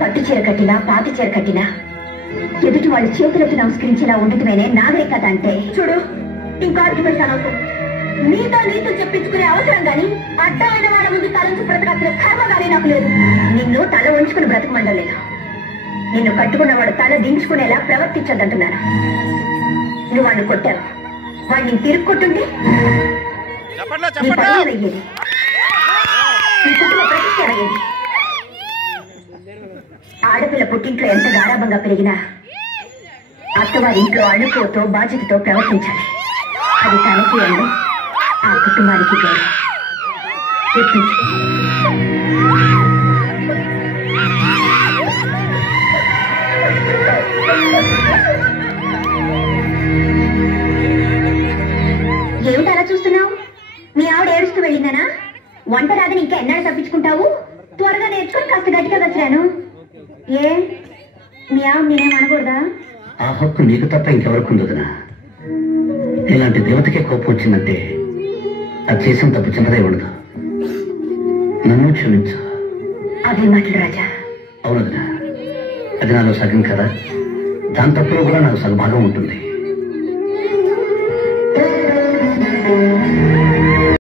పట్టు చీర కట్టినా పాతి చీర కట్టినా ఎదుటి వాళ్ళ చేతులకి నమస్కరించేలా ఉండటమేనే నాగరికత అంటే. చూడు, ఇంకా ఆర్గ్యుమెంట్స్ అనవసరం. నీతో చెప్పించుకునే అవసరం గాని అడ్డమైన వాళ్ళ ముందు తలంచి బ్రతకాల్సిన కర్మ గానీ నాకు లేదు. నిన్ను తల ఉంచుకుని బ్రతకమండలేదు. నిన్ను కట్టుకున్నవాడు తల దించుకునేలా ప్రవర్తించద్దంటున్నాను. నువ్వు వాడిని కొట్టావు, వాడిని తిరిగి కొట్టుంటే అయ్యేది, నీ కుటుంబ ప్రతిష్ట అయ్యేది. ఆడపిల్ల పుట్టింట్లో ఎంత గారాభంగా పెరిగినా అత్తవారింట్లో అణుకోతో బాధ్యతతో ప్రవర్తించాలి. అది తనకి అందు, ఆ కుటుంబానికి గౌరవం. గుర్తించు. ఏమిటి అలా చూస్తున్నావు? మీ ఆవిడ ఏడుస్తూ వెళ్ళిందనా? వంట రాదని ఇంకా ఎన్నాడు తప్పించుకుంటావు? త్వరగా నేర్చుకుని కాస్త గట్టిగా వచ్చాను. ఏ మీ ఆవిడ నేనేం అనకూడదా? ఆ హక్కు నీకు తప్ప ఇంకెవరికి ఉండదునా? ఇలాంటి దేవతకే కోపం వచ్చిందంటే అది చేసిన తప్పు చిన్నదే ఉండదు. నన్ను క్షమించు. అదే మాటలు రాజా. అవునదినా, అది నాలో సగం కదా, దాని తప్పులో కూడా నాకు సగభాగం ఉంటుంది.